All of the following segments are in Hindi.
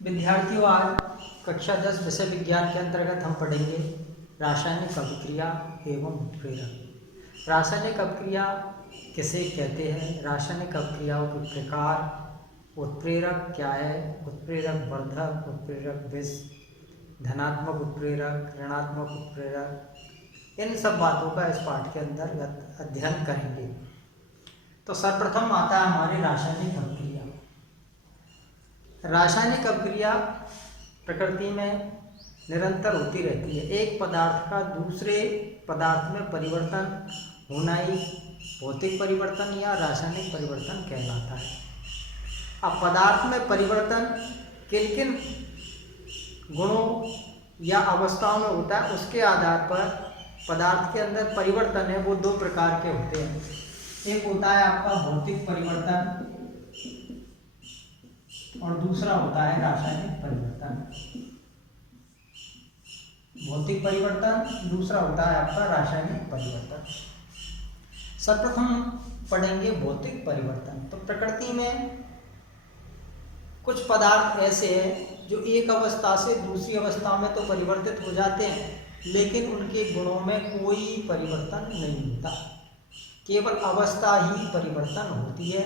विद्यार्थियों, आज कक्षा 10 विषय विज्ञान के अंतर्गत हम पढ़ेंगे रासायनिक अभिक्रिया एवं उत्प्रेरक। रासायनिक अभिक्रिया किसे कहते हैं, रासायनिक अभिक्रियाओं के प्रकार, उत्प्रेरक क्या है, उत्प्रेरक वर्धक, उत्प्रेरक विष, धनात्मक उत्प्रेरक, ऋणात्मक उत्प्रेरक, इन सब बातों का इस पाठ के अंतर्गत अध्ययन करेंगे। तो सर्वप्रथम आता है हमारी रासायनिक अभिक्रिया। रासायनिक अभिक्रिया प्रकृति में निरंतर होती रहती है। एक पदार्थ का दूसरे पदार्थ में परिवर्तन होना ही भौतिक परिवर्तन या रासायनिक परिवर्तन कहलाता है। अब पदार्थ में परिवर्तन किन किन गुणों या अवस्थाओं में होता है, उसके आधार पर पदार्थ के अंदर परिवर्तन है वो दो प्रकार के होते हैं। एक होता है आपका भौतिक परिवर्तन और दूसरा होता है रासायनिक परिवर्तन। भौतिक परिवर्तन, दूसरा होता है आपका रासायनिक परिवर्तन। सर्वप्रथम पढ़ेंगे भौतिक परिवर्तन। तो प्रकृति में कुछ पदार्थ ऐसे हैं जो एक अवस्था से दूसरी अवस्था में तो परिवर्तित हो जाते हैं, लेकिन उनके गुणों में कोई परिवर्तन नहीं होता, केवल अवस्था ही परिवर्तन होती है।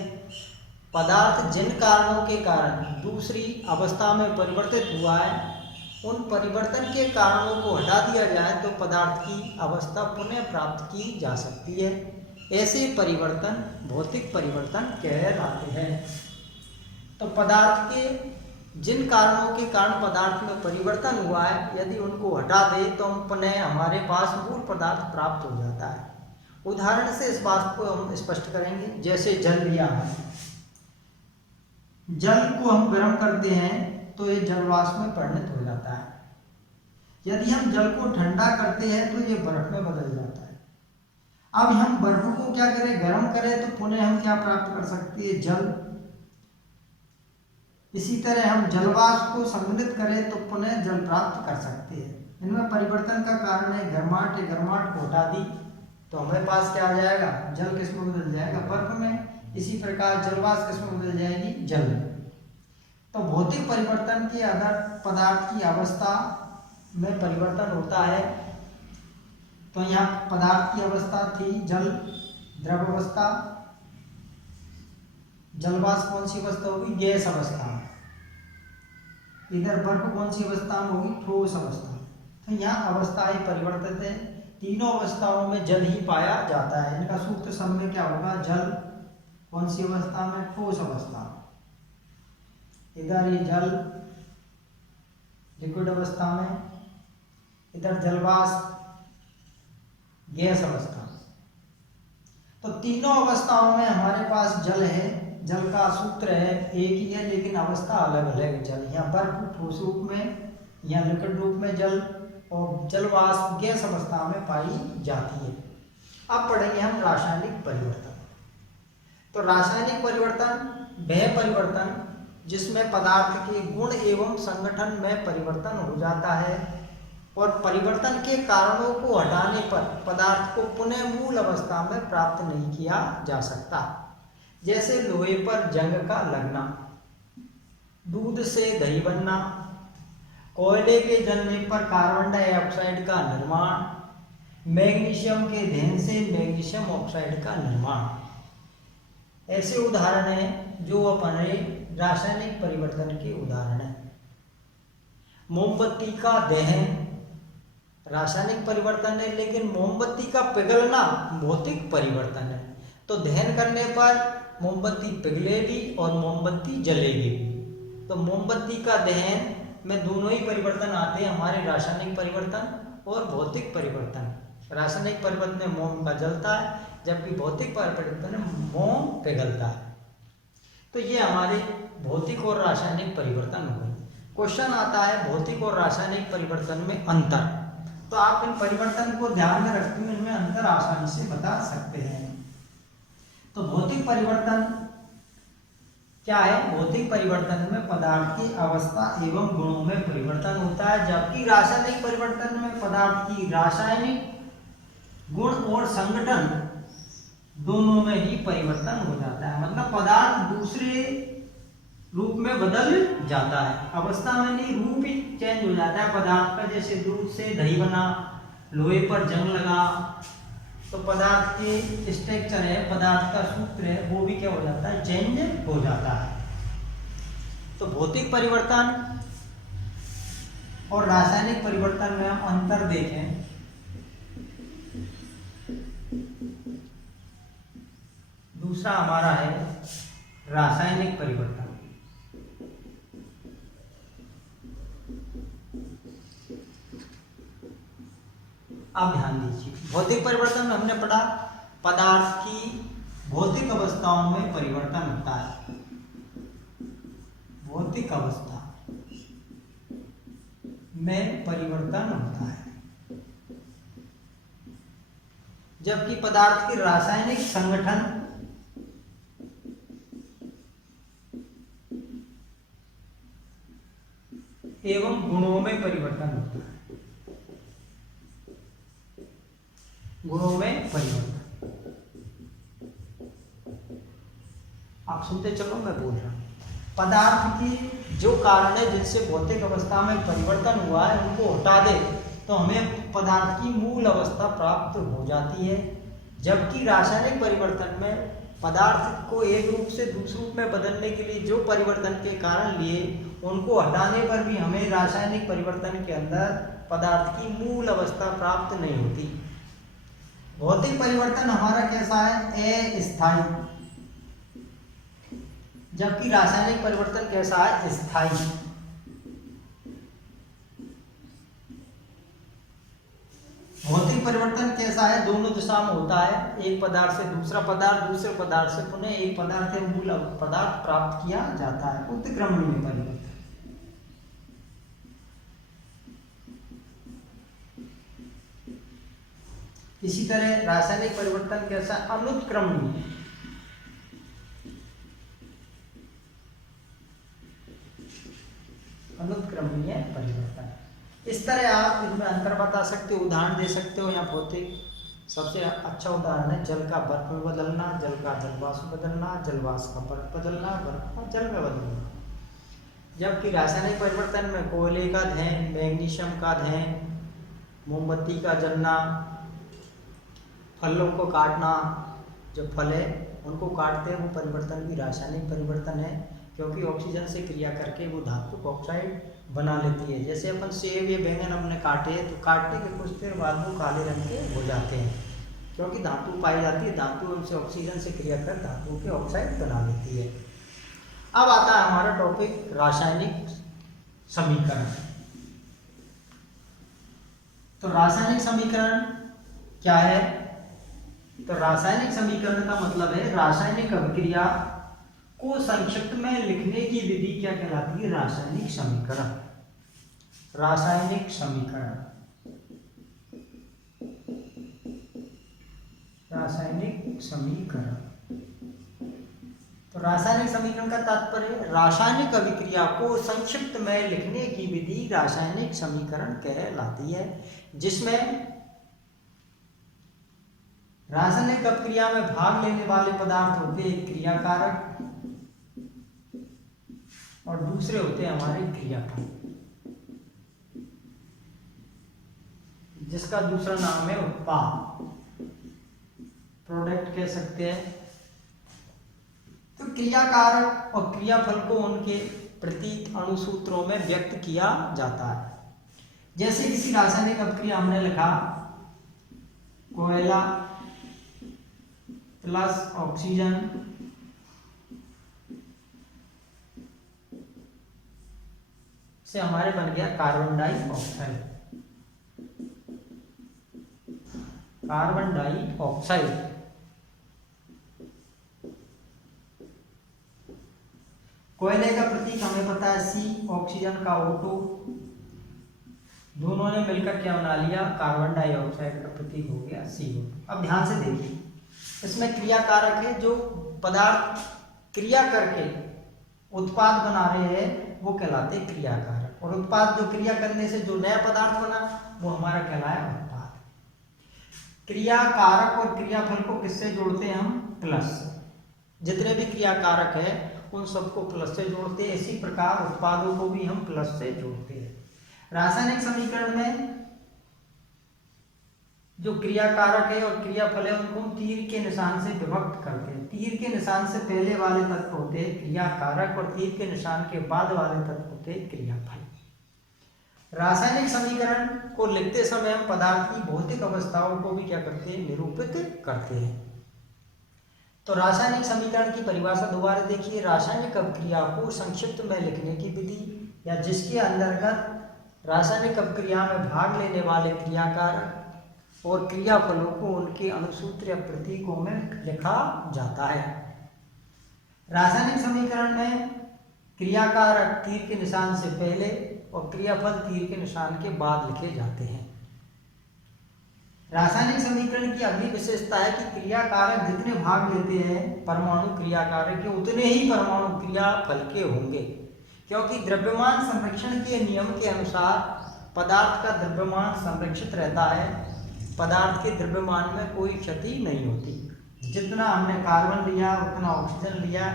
पदार्थ जिन कारणों के कारण दूसरी अवस्था में परिवर्तित हुआ है, उन परिवर्तन के कारणों को हटा दिया जाए तो पदार्थ की अवस्था पुनः प्राप्त की जा सकती है। ऐसे परिवर्तन भौतिक परिवर्तन कहलाते हैं। तो पदार्थ के जिन कारणों के कारण पदार्थ में परिवर्तन हुआ है, यदि उनको हटा दे तो हम पुनः हमारे पास मूल पदार्थ प्राप्त हो जाता है। उदाहरण से इस बात को हम स्पष्ट करेंगे। जैसे जल लिया है, जल को हम गर्म करते हैं तो ये जल वाष्प में परिणत हो जाता है। यदि हम जल को ठंडा करते हैं तो ये बर्फ में बदल जाता है। अब हम बर्फ को क्या करें, गर्म करें तो पुनः हम क्या प्राप्त कर सकते हैं, जल। इसी तरह हम जलवाष्प को सम्मिलित करें तो पुनः जल प्राप्त कर सकते हैं। इनमें परिवर्तन का कारण है गर्माहट। गर्माहट को हटा दी तो हमारे पास क्या आ जाएगा, जल किस में बदल जाएगा, बर्फ में। इसी प्रकार जलवाष्प किस में बदल जाएगी, जल में। तो भौतिक परिवर्तन के अगर पदार्थ की अवस्था में परिवर्तन होता है, तो यहाँ पदार्थ की अवस्था थी जल, द्रव अवस्था। जलवाष्प कौन सी अवस्था होगी, गैस अवस्था। इधर बर्फ कौन सी अवस्था में होगी, ठोस अवस्था। तो यहाँ अवस्थाएं परिवर्तित है। तीनों अवस्थाओं में जल ही पाया जाता है। इनका सूत्र सब में क्या होगा, जल कौन सी अवस्था में, ठोस अवस्था। इधर ये जल लिक्विड अवस्था में, इधर जलवाष्प गैस अवस्था। तो तीनों अवस्थाओं में हमारे पास जल है। जल का सूत्र है एक ही है, लेकिन अवस्था अलग अलग। जल यहाँ बर्फ ठोस रूप में, यहाँ लिक्विड रूप में जल, और जलवाष्प गैस अवस्था में पाई जाती है। अब पढ़ेंगे हम रासायनिक परिवर्तन। तो रासायनिक परिवर्तन वह परिवर्तन जिसमें पदार्थ के गुण एवं संगठन में परिवर्तन हो जाता है और परिवर्तन के कारणों को हटाने पर पदार्थ को पुनः मूल अवस्था में प्राप्त नहीं किया जा सकता। जैसे लोहे पर जंग का लगना, दूध से दही बनना, कोयले के जलने पर कार्बन डाइऑक्साइड का निर्माण, मैग्नीशियम के दहन से मैग्नीशियम ऑक्साइड का निर्माण। ऐसे उदाहरण हैं जो अपने रासायनिक परिवर्तन के उदाहरण हैं। मोमबत्ती का दहन रासायनिक परिवर्तन है, लेकिन मोमबत्ती का पिघलना भौतिक परिवर्तन है। तो दहन करने पर मोमबत्ती पिघलेगी और मोमबत्ती जलेगी। तो मोमबत्ती का दहन में दोनों ही परिवर्तन आते हैं, हमारे रासायनिक परिवर्तन और भौतिक परिवर्तन। रासायनिक परिवर्तन में मोम का जलता है, जबकि भौतिक परिवर्तन में मोम पिघलता है। तो ये हमारे भौतिक और रासायनिक परिवर्तन हो गए। क्वेश्चन आता है भौतिक और रासायनिक परिवर्तन में अंतर। तो आप इन परिवर्तन को ध्यान में रखते हुए इनमें अंतर आसानी से बता सकते हैं। तो भौतिक परिवर्तन क्या है, भौतिक परिवर्तन में पदार्थ की अवस्था एवं गुणों में परिवर्तन होता है, जबकि रासायनिक परिवर्तन में पदार्थ की रासायनिक गुण और संगठन दोनों में ही परिवर्तन हो जाता है। मतलब पदार्थ दूसरे रूप में बदल जाता है। अवस्था में नहीं, रूप ही चेंज हो जाता है पदार्थ का। जैसे दूध से दही बना, लोहे पर जंग लगा, तो पदार्थ के स्ट्रक्चर है, पदार्थ का सूत्र है, वो भी क्या हो जाता है, चेंज हो जाता है। तो भौतिक परिवर्तन और रासायनिक परिवर्तन में हम अंतर देखें। दूसरा हमारा है रासायनिक परिवर्तन। अब ध्यान दीजिए, भौतिक परिवर्तन में हमने पढ़ा पदार्थ की भौतिक अवस्थाओं में परिवर्तन होता है। भौतिक अवस्था में परिवर्तन होता है, जबकि पदार्थ की रासायनिक संगठन एवं गुणों में परिवर्तन होता है। गुणों में परिवर्तन, आप सुनते चलो, मैं बोल रहा हूं। पदार्थ की जो कारण है जिनसे भौतिक अवस्था में परिवर्तन हुआ है, उनको हटा दे तो हमें पदार्थ की मूल अवस्था प्राप्त हो जाती है। जबकि रासायनिक परिवर्तन में पदार्थ को एक रूप से दूसरे रूप में बदलने के लिए जो परिवर्तन के कारण लिए, उनको हटाने पर भी हमें रासायनिक परिवर्तन के अंदर पदार्थ की मूल अवस्था प्राप्त नहीं होती। भौतिक परिवर्तन हमारा कैसा है, अस्थायी, जबकि रासायनिक परिवर्तन कैसा है, स्थायी। भौतिक परिवर्तन कैसा है, दोनों दिशा में होता है। एक पदार्थ से दूसरा पदार्थ, दूसरे पदार्थ से पुनः एक पदार्थ से मूल पदार्थ प्राप्त किया जाता है, उत्क्रमणीय परिवर्तन। इसी तरह रासायनिक परिवर्तन कैसा, अनुत्क्रमणीय। अनुत्क्रमणीय परिवर्तन। इस तरह आप इसमें अंतर बता सकते हो, उदाहरण दे सकते हो। यहाँ भौतिक सबसे अच्छा उदाहरण है जल का बर्फ में बदलना, जल का जलवाष्प में बदलना, जलवाष्प का बर्फ बदलना, बर्फ का जल में बदलना। जबकि रासायनिक परिवर्तन में कोयले का दहन, मैग्नीशियम का दहन, मोमबत्ती का जलना, फलों को काटना, जो फल है उनको काटते हैं, वो परिवर्तन भी रासायनिक परिवर्तन है, क्योंकि ऑक्सीजन से क्रिया करके वो धातु ऑक्साइड बना लेती है। जैसे अपन सेब या बैंगन हमने काटे, तो काटने के कुछ देर बाद वो काले रंग के हो जाते हैं, क्योंकि धातु पाई जाती है, धातु उनसे ऑक्सीजन से क्रिया कर धातु के ऑक्साइड बना लेती है। अब आता है हमारा टॉपिक रासायनिक समीकरण। तो रासायनिक समीकरण क्या है, तो रासायनिक समीकरण का मतलब है रासायनिक अभिक्रिया को संक्षिप्त में लिखने की विधि क्या कहलाती है, रासायनिक समीकरण। रासायनिक समीकरण, रासायनिक समीकरण। तो रासायनिक समीकरण का तात्पर्य रासायनिक अभिक्रिया को संक्षिप्त में लिखने की विधि रासायनिक समीकरण कहलाती है, जिसमें रासायनिक अभिक्रिया में भाग लेने वाले पदार्थ होते हैं क्रियाकारक और दूसरे होते हैं हमारे क्रियाफल, जिसका दूसरा नाम है उत्पाद, प्रोडक्ट कह सकते हैं। तो क्रियाकारक और क्रियाफल को उनके प्रतीक अणुसूत्रों में व्यक्त किया जाता है। जैसे किसी रासायनिक अभिक्रिया हमने लिखा कोयला प्लस ऑक्सीजन से हमारे बन गया कार्बन डाइऑक्साइड। कार्बन डाइऑक्साइड कोयले का प्रतीक हमें पता है C, ऑक्सीजन का O2, दोनों ने मिलकर क्या बना लिया, कार्बन डाइऑक्साइड का प्रतीक हो गया CO2। अब ध्यान से देखिए, इसमें क्रियाकारक है, जो पदार्थ क्रिया करके उत्पाद बना रहे हैं वो कहलाते क्रियाकारक, और उत्पाद जो क्रिया करने से जो नया पदार्थ बना वो हमारा कहलाया उत्पाद। क्रियाकारक और क्रियाफल को किससे जोड़ते हैं हम, प्लस। जितने भी क्रियाकारक है उन सबको प्लस से जोड़ते हैं। इसी प्रकार उत्पादों को भी हम प्लस से जोड़ते हैं। रासायनिक समीकरण में जो क्रियाकारक है और क्रियाफल है उनको हम तीर के निशान से विभक्त करते हैं। तीर के निशान से पहले वाले तत्व होते हैं क्रियाकारक और तीर के निशान के बाद वाले तत्व होते हैं क्रियाफल। रासायनिक समीकरण को लिखते समय हम पदार्थ की भौतिक अवस्थाओं को भी क्या करते हैं, निरूपित करते हैं। तो रासायनिक समीकरण की परिभाषा दोबारा देखिए। रासायनिक अभिक्रिया को संक्षिप्त में लिखने की विधि या जिसके अंतर्गत रासायनिक अभिक्रिया में भाग लेने वाले क्रियाकारक और क्रियाफलों को उनके अनुसूत्र या प्रतीकों में लिखा जाता है। रासायनिक समीकरण में क्रियाकारक तीर के निशान से पहले और क्रियाफल तीर के निशान के बाद लिखे जाते हैं। रासायनिक समीकरण की अगली विशेषता है कि क्रियाकारक जितने भाग लेते हैं परमाणु क्रियाकारक के, उतने ही परमाणु क्रियाफल के होंगे, क्योंकि द्रव्यमान संरक्षण के नियम के अनुसार पदार्थ का द्रव्यमान संरक्षित रहता है। पदार्थ के द्रव्यमान में कोई क्षति नहीं होती। जितना हमने कार्बन लिया, उतना ऑक्सीजन लिया,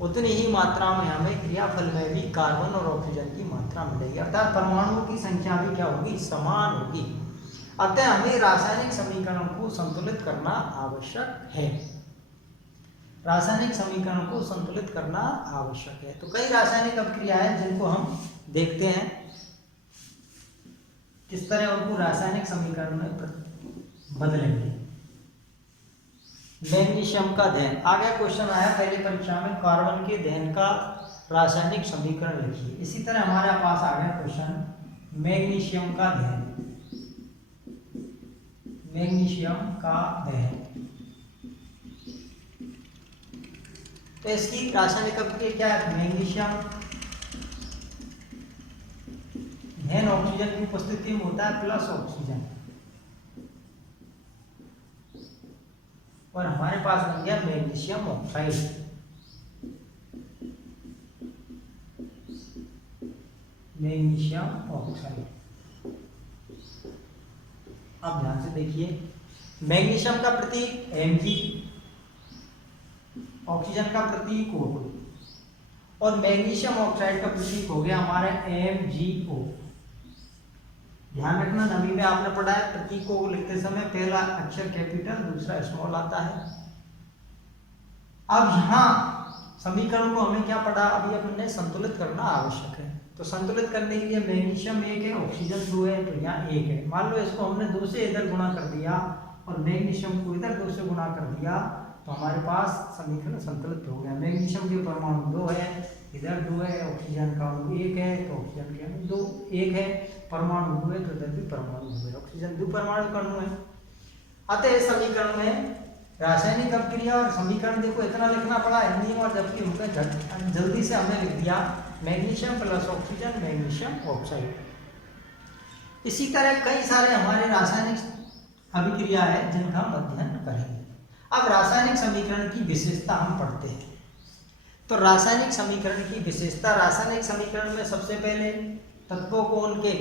उतनी ही मात्रा में हमें क्रियाफल में भी कार्बन और ऑक्सीजन की मात्रा मिलेगी, अर्थात परमाणुओं की संख्या भी क्या होगी, समान होगी। अतः हमें रासायनिक समीकरण को संतुलित करना आवश्यक है। रासायनिक समीकरण को संतुलित करना आवश्यक है। तो कई रासायनिक अभिक्रियाएं जिनको हम देखते हैं किस तरह उनको रासायनिक समीकरण में बदलेंगे। मैग्नीशियम का दहन, आ गया क्वेश्चन आया पहले परीक्षा में, कार्बन के दहन का रासायनिक समीकरण लिखिए। इसी तरह हमारे पास आ गया क्वेश्चन मैग्नीशियम का दहन। मैग्नीशियम का दहन, तो इसकी रासायनिक अभिक्रिया क्या है, मैग्नीशियम दहन ऑक्सीजन की उपस्थिति में होता है प्लस ऑक्सीजन, और हमारे पास बन गया मैग्नीशियम ऑक्साइड। मैग्नीशियम ऑक्साइड, अब ध्यान से देखिए, मैग्नीशियम का प्रतीक Mg, ऑक्सीजन का प्रतीक O2 और मैग्नीशियम ऑक्साइड का प्रतीक हो गया हमारा MgO। ध्यान रखना, नवी में आपने पढ़ा है प्रतीकों को लिखते समय पहला अक्षर कैपिटल, दूसरा स्मॉल आता है। अब यहाँ समीकरण को हमें क्या पढ़ा, अभी अपने संतुलित करना आवश्यक है। तो संतुलित करने के लिए मैग्नीशियम 1 है, ऑक्सीजन 2 है, तो यहाँ 1 है। मान लो इसको हमने 2 से इधर गुणा कर दिया और मैग्नीशियम को इधर 2 से गुणा कर दिया, तो हमारे पास समीकरण संतुलित हो गया। मैग्नीशियम के परमाणु 2 है, इधर 2 है, ऑक्सीजन का 1 है, तो ऑक्सीजन के 2 1 है, परमाणु 2 है, तो इधर भी परमाणु 2 है, ऑक्सीजन 2 परमाणु का अणु है। अतः इस समीकरण में रासायनिक अभिक्रिया और समीकरण देखो इतना लिखना पड़ा हिंदी में, और जबकि उनका जल्दी से हमने लिख दिया magnesium plus oxygen magnesium oxide. इसी तरह कई सारे हमारे रासायनिक अभिक्रिया है जिनका हम अध्ययन करेंगे। अब रासायनिक समीकरण की विशेषता हम पढ़ते हैं। तो रासायनिक समीकरण की विशेषता, रासायनिक समीकरण में सबसे पहले तत्वों को उनके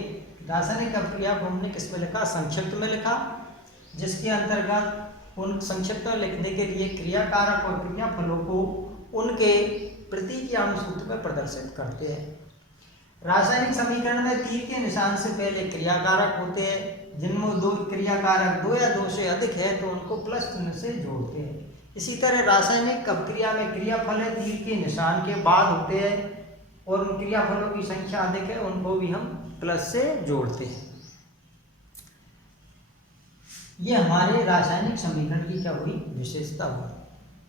रासायनिक अभिक्रिया को हमने किस में लिखा, संक्षिप्त में लिखा, जिसके अंतर्गत उन संक्षिप्त में लिखने के लिए क्रियाकारक और क्रियाफलों को उनके प्रतीक या अनुसूत्र में प्रदर्शित करते हैं। रासायनिक समीकरण में तीर के निशान से पहले क्रियाकारक होते हैं, जिनमें 2 क्रियाकारक 2 या 2 से अधिक है तो उनको प्लस चिन्ह से जोड़ते हैं। इसी तरह रासायनिक अभिक्रिया में क्रियाफल है तीर के निशान के बाद होते हैं, और उन क्रियाफलों की संख्या अधिक है उनको भी हम प्लस से जोड़ते हैं। ये हमारे रासायनिक समीकरण की क्या हुई, विशेषता हुई।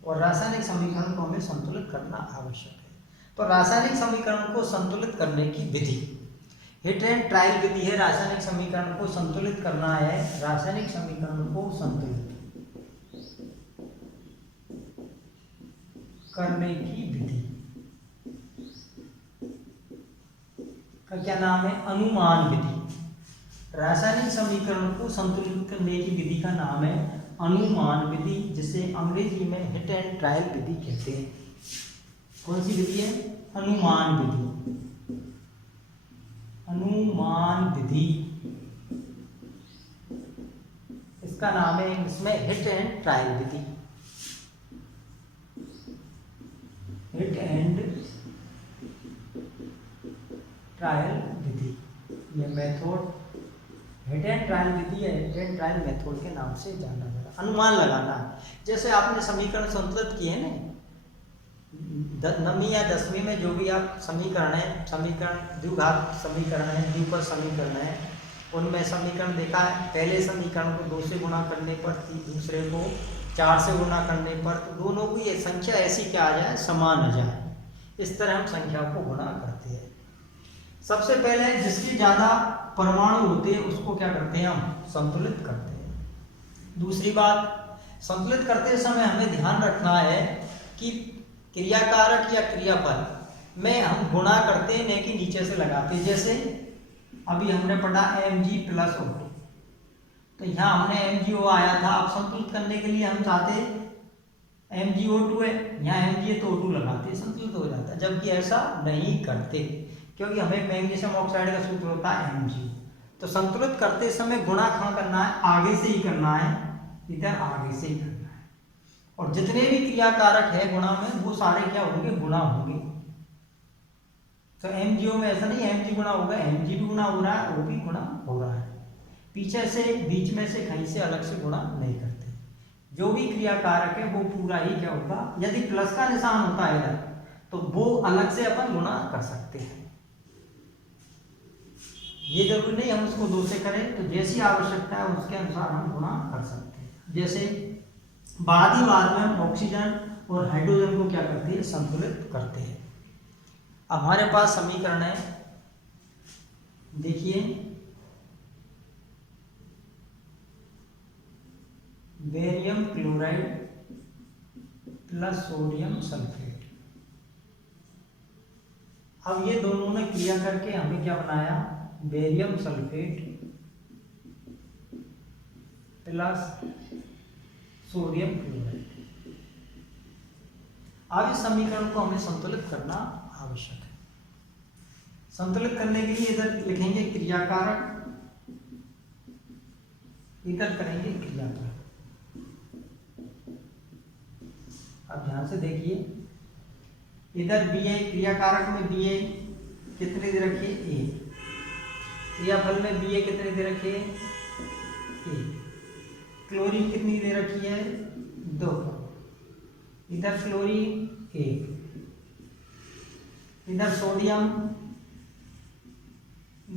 और रासायनिक समीकरण को हमें संतुलित करना आवश्यक है। तो रासायनिक समीकरण को संतुलित करने की विधि हिट एंड ट्रायल विधि है। रासायनिक समीकरण को संतुलित करना है, रासायनिक समीकरण को संतुलित करने की विधि का क्या नाम है, अनुमान विधि। रासायनिक समीकरण को संतुलित करने की विधि का नाम है अनुमान विधि, जिसे अंग्रेजी में हिट एंड ट्रायल विधि कहते हैं। कौन सी विधि है, अनुमान विधि। अनुमान विधि इसका नाम है इंग्लिश में हिट एंड ट्रायल विधि। हिट एंड ट्रायल विधि। ये मेथड हिट एंड ट्रायल विधि है, हिट एंड ट्रायल मेथड के नाम से जाना जाता। अनुमान लगाना है, जैसे आपने समीकरण संतुलित किए ना, नवीं या 10वीं में जो भी आप समीकरण है, समीकरण द्विघात समीकरण है, द्विपद समीकरण है, उनमें समीकरण देखा है, पहले समीकरण को 2 से गुणा करने पर, दूसरे को 4 से गुणा करने पर, तो दोनों की ये संख्या ऐसी क्या आ जाए, समान आ जाए। इस तरह हम संख्या को गुणा करते हैं। सबसे पहले जिसके ज़्यादा परमाणु होते हैं उसको क्या करते हैं, हम संतुलित करते हैं। दूसरी बात, संतुलित करते समय हमें ध्यान रखना है कि क्रियाकारक या क्रियाफल में हम गुणा करते हैं, नहीं कि नीचे से लगाते हैं। जैसे अभी हमने पढ़ा Mg+O, तो यहाँ हमने MgO आया था। अब संतुलित करने के लिए हम चाहते MgO2 है, यहाँ Mg है तो O2 लगाते, संतुलित हो जाता है। जबकि ऐसा नहीं करते, क्योंकि हमें मैग्नीशियम ऑक्साइड का सूत्र होता है Mg। तो संतुलित करते समय गुणा कहाँ करना है, आगे से ही करना है, इधर आगे से ही करना है। और जितने भी क्रियाकारक है गुणा में, वो सारे क्या होंगे, गुणा होंगे। तो MgO में ऐसा नहीं Mg गुणा होगा, Mg भी गुणा हो रहा है, वो भी गुणा हो रहा है। पीछे से, बीच में से, कहीं से अलग से गुणा नहीं करते। जो भी क्रियाकारक है वो पूरा ही क्या होगा, यदि प्लस का निशान होता है इधर, तो वो अलग से अपन गुणा कर सकते हैं। ये जरूरी नहीं हम उसको 2 से करें, तो जैसी आवश्यकता है उसके अनुसार हम गुणा कर सकते हैं। जैसे बाद में हम ऑक्सीजन और हाइड्रोजन को क्या करते हैं, संतुलित करते हैं। अब हमारे पास समीकरण है, देखिए, barium chloride plus sodium sulphate. अब ये दोनों ने क्रिया करके हमें क्या बनाया, barium sulphate plus sodium chloride. अब इस समीकरण को हमें संतुलित करना आवश्यक है। संतुलित करने के लिए इधर लिखेंगे क्रियाकारक, इधर करेंगे क्रियाकारक। अब ध्यान से देखिए, इधर Ba, क्रियाकारक में Ba कितने दे रखिए, A। क्रियाफल में Ba कितने दे रखिए, A। क्लोरीन कितनी दे रखी है, 2। इधर क्लोरीन 1, इधर सोडियम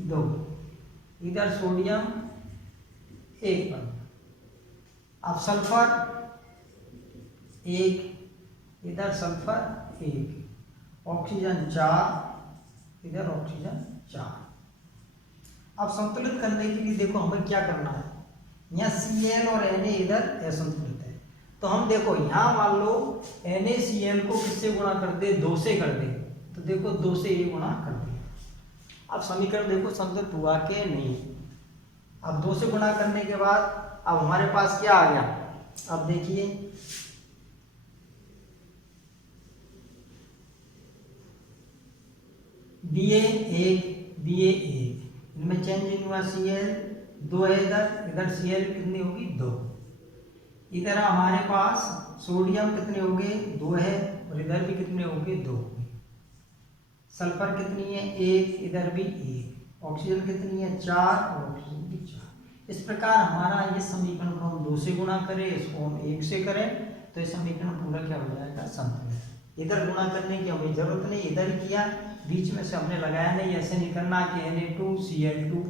2, इधर सोडियम 1 पर। अब सल्फर 1, इधर सल्फर 1, ऑक्सीजन 4, इधर ऑक्सीजन 4। अब संतुलित करने के लिए देखो हमें क्या करना है, यहाँ Cl और Na इधर असंतुलित है, तो हम देखो यहाँ मान लो NaCl को किससे गुणा कर दे, 2 से कर दे, तो देखो 2 से ये गुणा कर दिया। अब समीकरण देखो संतुलित हुआ कि नहीं। अब 2 से गुणा करने के बाद अब हमारे पास क्या आ गया, अब देखिए Ba1 Ba1, इनमें चेंज नहीं हुआ, Cl 2 है, इधर Cl कितनी होगी, 2। इधर हमारे पास सोडियम कितने हो गए, 2 है, और इधर भी कितने हो गए, 2। सल्फर कितनी है, 1, इधर भी 1। ऑक्सीजन कितनी है, 4, और ऑक्सीजन भी 4। इस प्रकार हमारा ये समीकरण को हम 2 से गुणा करें, इसको हम 1 से करें, तो ये समीकरण पूरा क्या हो जाएगा, संतुलित। इधर गुणा करने की हमें जरूरत नहीं, इधर किया, बीच में से हमने लगाया नहीं। ऐसे नहीं करना कि Na2Cl2,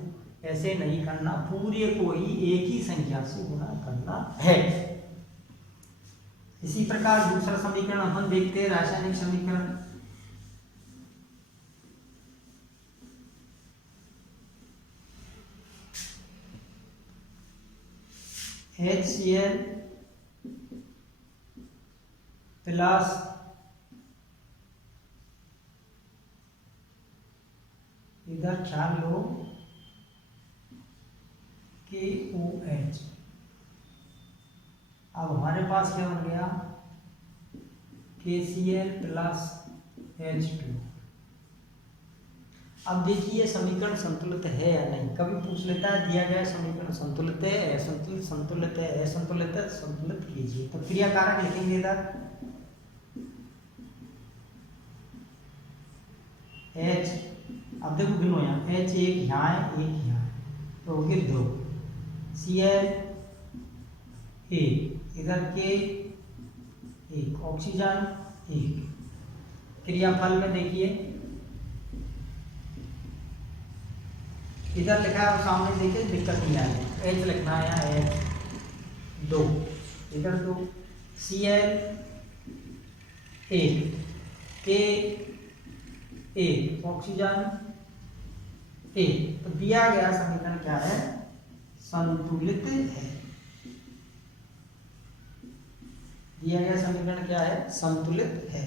ऐसे नहीं करना, पूरे को ही एक ही संख्या से गुणा करना है। इसी प्रकार दूसरा समीकरण अपन देखते हैं, रासायनिक समीकरण। HCl प्लस इधर ख्याल लो KOH। अब हमारे पास क्या बन गया, KCl प्लस H2। अब देखिए समीकरण संतुलित है या नहीं, कभी पूछ लेता है दिया गया समीकरण संतुलित है, असंतुलित, संतुलित है, असंतुलित है, संतुलित कीजिए। तो क्रियाकारक लिखेंगे इधर H, अब देखो गिनो यहाँ, H एक यहाँ है, एक यहाँ है, तो हो गए 2, Cl एक, इधर K एक, ऑक्सीजन एक। क्रियाफल में देखिए इधर लिखा है और सामने देखिए दिक्कत नहीं आएगी। H लिखना है यहाँ, H 2, इधर 2, Cl एक, K एक, ऑक्सीजन एक। तो दिया गया समीकरण क्या है? संतुलित है। दिया गया समीकरण क्या है? संतुलित है।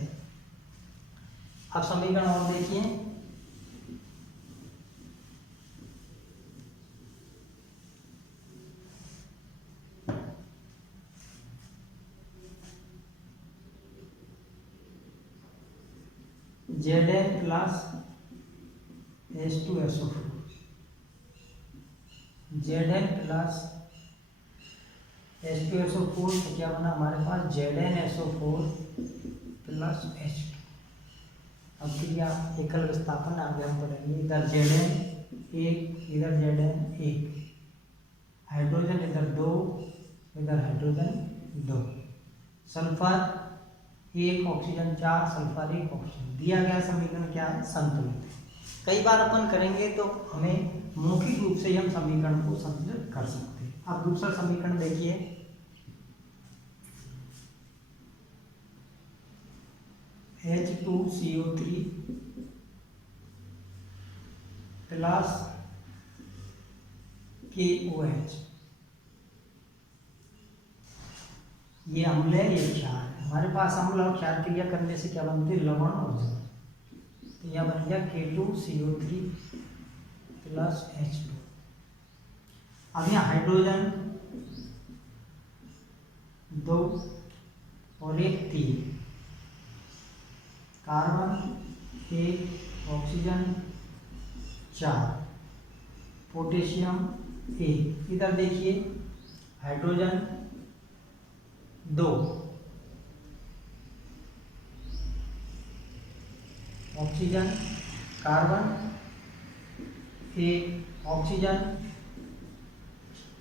अब समीकरण और देखिए, Zn plus H2SO4, Zn plus H2SO4 तो क्या बना हमारे पास? ZnSO4 plus H2। अब क्रिया एकल विस्थापन आगे हम पढ़ेंगे। इधर Zn एक, इधर Zn एक, हाइड्रोजन इधर 2, इधर हाइड्रोजन 2, सल्फर एक, ऑक्सीजन 4, सल्फर एक, ऑक्सीजन। दिया गया समीकरण क्या है? संतुलित है। कई बार अपन करेंगे तो हमें मौखिक रूप से हम समीकरण को संतुलित कर सकते हैं। अब दूसरा समीकरण देखिए, H2CO3 प्लस KOH, ये अम्ल है, ये क्षार है। हमारे पास अम्ल और क्षार क्रिया करने से क्या बनती है? लवण और जल। तो यह बन गया K2CO3 प्लस H2। अब यहाँ हाइड्रोजन 2 और एक 3, कार्बन 1, ऑक्सीजन 4, पोटेशियम 1। इधर देखिए हाइड्रोजन 2, ऑक्सीजन, कार्बन 1, ऑक्सीजन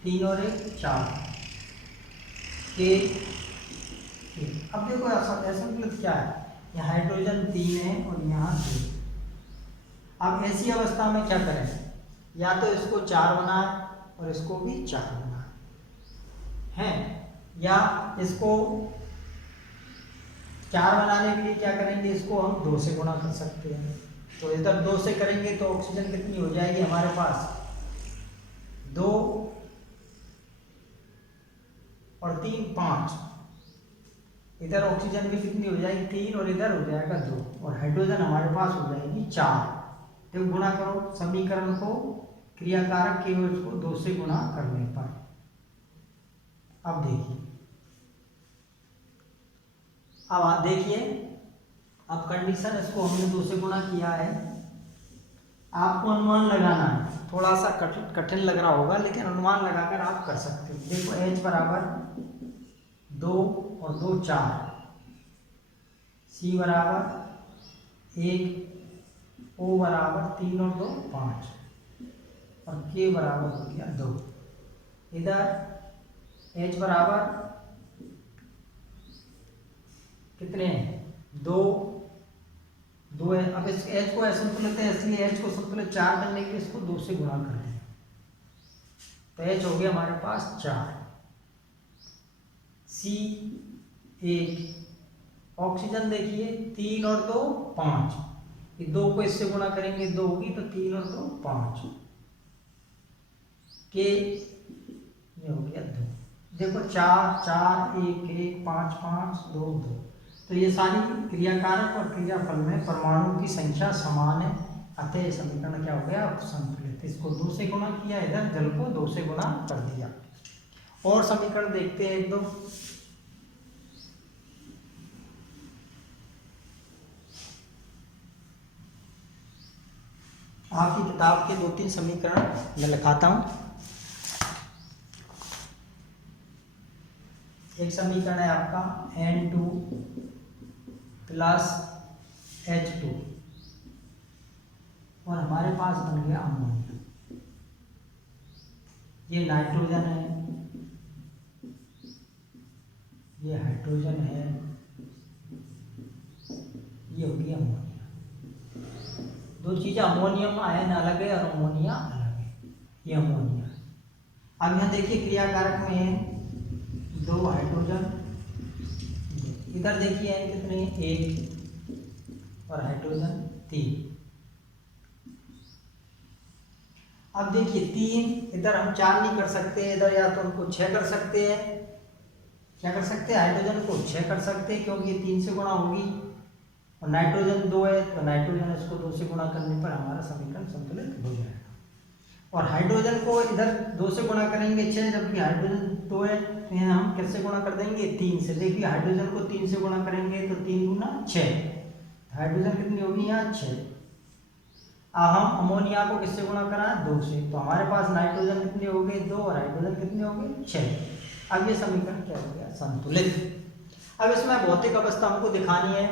3 और 1 4, के। अब देखो ऐसा मतलब क्या है? यहाँ हाइड्रोजन 3 है और यहाँ 2। अब ऐसी अवस्था में क्या करें? या तो इसको 4 बनाए और इसको भी 4 बनाए हैं, या इसको 4 बनाने के लिए क्या करेंगे? इसको हम 2 से गुणा कर सकते हैं। तो इधर 2 से करेंगे तो ऑक्सीजन कितनी हो जाएगी हमारे पास? 2 और 3 5। इधर ऑक्सीजन भी कितनी हो जाएगी? 3 और इधर हो जाएगा 2, और हाइड्रोजन हमारे पास हो जाएगी 4। तो गुणा करो समीकरण को, क्रियाकारक के को 2 से गुणा करने पर। अब देखिए, अब आप देखिए, अब कंडीशन इसको हमने 2 से गुणा किया है। आपको अनुमान लगाना है, थोड़ा सा कठिन लग रहा होगा, लेकिन अनुमान लगाकर आप कर सकते हो। देखो H बराबर 2 और 2 4, C बराबर 1, O बराबर 3 और 2 5, और K बराबर हो गया 2। इधर H बराबर कितने हैं? 2 2 है। अब इस H को असंतुलित है, इसलिए H को संतुलित 4 करने के लिए इसको 2 से गुणा कर दें, तो H हो गया हमारे पास 4, C 1, ऑक्सीजन देखिए 3 और 2 5, ये 2 को इससे गुणा करेंगे 2 होगी, तो 3 और 2 5, के ये हो गया 2। देखो 4 4 1 1 5 5 2 2। तो ये सारी क्रियाकारक और क्रियाफल में परमाणु की संख्या समान है, अतः समीकरण क्या हो गया? संतुलित। इसको 2 से गुणा किया, इधर जल को 2 से गुणा कर दिया। और समीकरण देखते हैं एक दो। आपकी किताब के 2-3 समीकरण मैं लिखाता हूं। एक समीकरण है आपका N2 प्लस H2 और हमारे पास बन गया अमोनिया। ये नाइट्रोजन है, ये हाइड्रोजन है, ये हो गया अमोनिया। दो चीजें, अमोनियम आयन अलग है और अमोनिया अलग है। ये अमोनिया। अब यहाँ देखिए क्रियाकारक में है 2 हाइड्रोजन, इधर देखिए है कितने, 1 और हाइड्रोजन 3। अब देखिए 3, इधर हम 4 नहीं कर सकते, इधर या तो उनको 6 कर सकते हैं। क्या कर सकते हैं, हाइड्रोजन को 6 कर सकते हैं क्योंकि ये 3 से गुणा होगी, और नाइट्रोजन 2 है तो नाइट्रोजन इसको 2 से गुणा करने पर हमारा समीकरण संतुलित हो जाएगा। और हाइड्रोजन को इधर 2 से गुणा करेंगे 6, जबकि हाइड्रोजन 2 है तो यहाँ हम किससे गुणा कर देंगे, 3 से। देखिए हाइड्रोजन को 3 से गुणा करेंगे तो 3 गुना 6, हाइड्रोजन कितनी होगी यहाँ 6। अब हम अमोनिया को किससे गुणा करा, 2 से, तो हमारे पास नाइट्रोजन कितने हो गए 2 और हाइड्रोजन कितने हो गए 6। अब ये समीकरण क्या हो गया, संतुलित। अब इसमें भौतिक अवस्था हमको दिखानी है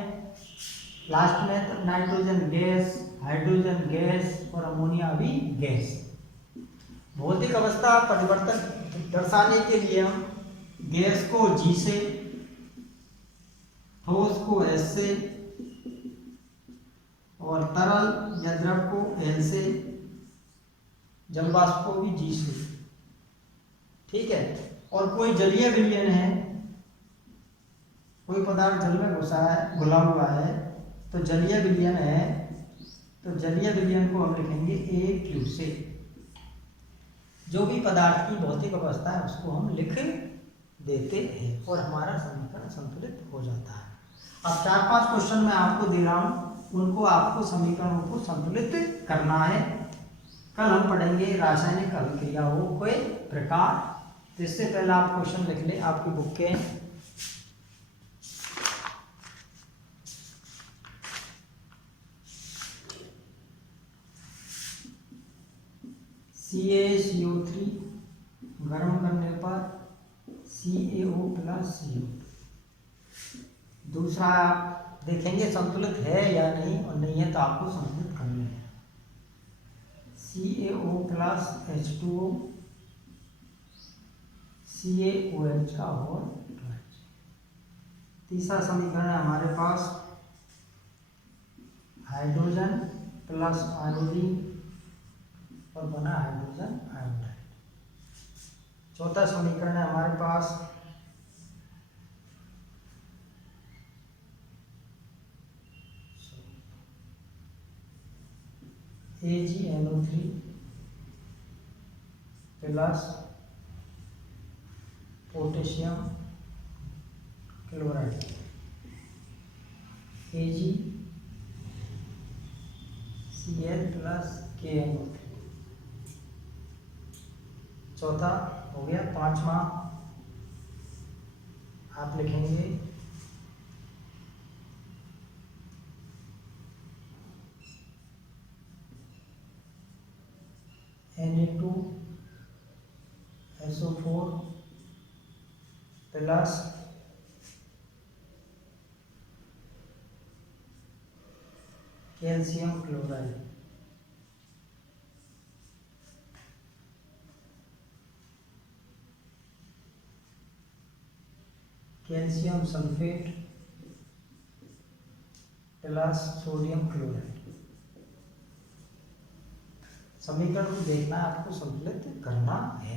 लास्ट में, तो नाइट्रोजन गैस, हाइड्रोजन गैस और अमोनिया भी गैस। भौतिक अवस्था परिवर्तन दर्शाने के लिए हम गैस को G से, ठोस को S से और तरल या द्रव को L से, जल वाष्प को भी G से, ठीक है। और कोई जलीय विलयन है, कोई पदार्थ जल में घुसा है, घुला हुआ है, तो जलीय विलयन है, तो जलीय विलयन को हम लिखेंगे AQ से। जो भी पदार्थ की भौतिक अवस्था है उसको हम लिख देते हैं और हमारा समीकरण संतुलित हो जाता है। अब 4-5 क्वेश्चन मैं आपको दे रहा हूँ, उनको आपको समीकरणों को संतुलित करना है। कल हम पढ़ेंगे रासायनिक अभिक्रियाओं के प्रकार। तो इससे पहले आप क्वेश्चन लिख लें, आपकी बुक के CaCO3 गर्म करने पर CaO प्लस CO। दूसरा आप देखेंगे संतुलित है या नहीं, और नहीं है तो आपको संतुलित करना है। CaO प्लस H2O CaOH का होल। तीसरा समीकरण है हमारे पास हाइड्रोजन प्लस आयोडीन और बना हाइड्रोजन आयोडाइड। चौथा समीकरण है हमारे पास AgNO3 plus potassium chloride, AgCl plus KNO3। चौथा हो गया। पांचवा आप लिखेंगे Na2SO4 plus calcium chloride. Calcium sulphate plus sodium chloride. समीकरण को देखना है, आपको संतुलित करना है।